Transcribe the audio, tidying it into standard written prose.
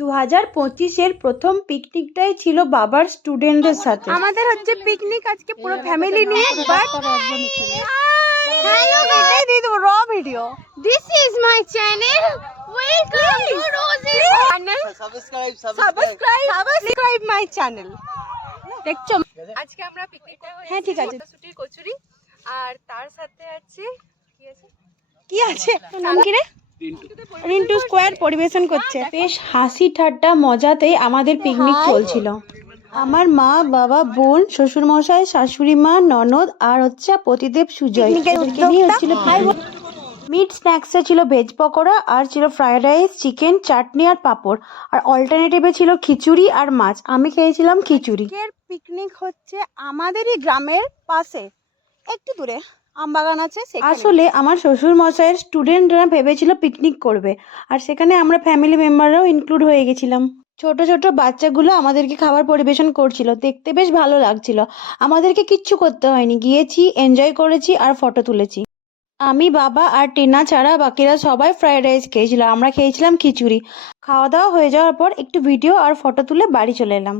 2025-এর প্রথম পিকনিকটাই ছিল বাবার স্টুডেন্টদের সাথে। আমাদের হচ্ছে পিকনিক আজকে পুরো ফ্যামিলি নিয়ে, বাট হ্যালো গাইস, দিস র video, this is my channel, welcome to Rosie's channel, subscribe my channel. দেখছো আজকে আমরা পিকনিকটা হয়েছে, হ্যাঁ ঠিক আছে, সুটির কচুরি, আর তার সাথে আছে কি আছে নাম কি রে, রিন্টু স্কোয়ার পরিবেশন করছে। বেশ হাসি ঠাট্টা মজাতেই আমাদের পিকনিক চলছিল। আমার মা, বাবা, বোন, শ্বশুর মশাই, শাশুড়ি মা, ননদ আর হচ্ছে প্রতিদেব সুজয় হচ্ছিল। মিট স্ন্যাক্সে ছিল ভেজ পকোড়া, আর ছিল ফ্রাইড রাইস, চিকেন, চাটনি আর পাঁপড়, আর অল্টারনেটিভে ছিল খিচুড়ি আর মাছ। আমি খেয়েছিলাম খিচুড়ি। পিকনিক হচ্ছে আমাদেরই গ্রামের পাশে, একটু দূরে আমবাগান আছে। আসলে আমার শ্বশুর মশাইয়ের স্টুডেন্টরা ভেবেছিল পিকনিক করবে, আর সেখানে আমরা ফ্যামিলি মেম্বাররাও ইনক্লুড হয়ে গেছিলাম। ছোট ছোট বাচ্চাগুলো আমাদেরকে খাবার পরিবেশন করছিল, দেখতে বেশ ভালো লাগছিল। আমাদেরকে কিচ্ছু করতে হয়নি, গিয়েছি, এনজয় করেছি আর ফটো তুলেছি। আমি, বাবা আর টিনা ছাড়া বাকিরা সবাই ফ্রাইড রাইস খেয়েছিল, আমরা খেয়েছিলাম খিচুড়ি। খাওয়া দাওয়া হয়ে যাওয়ার পর একটু ভিডিও আর ফটো তুলে বাড়ি চলে এলাম।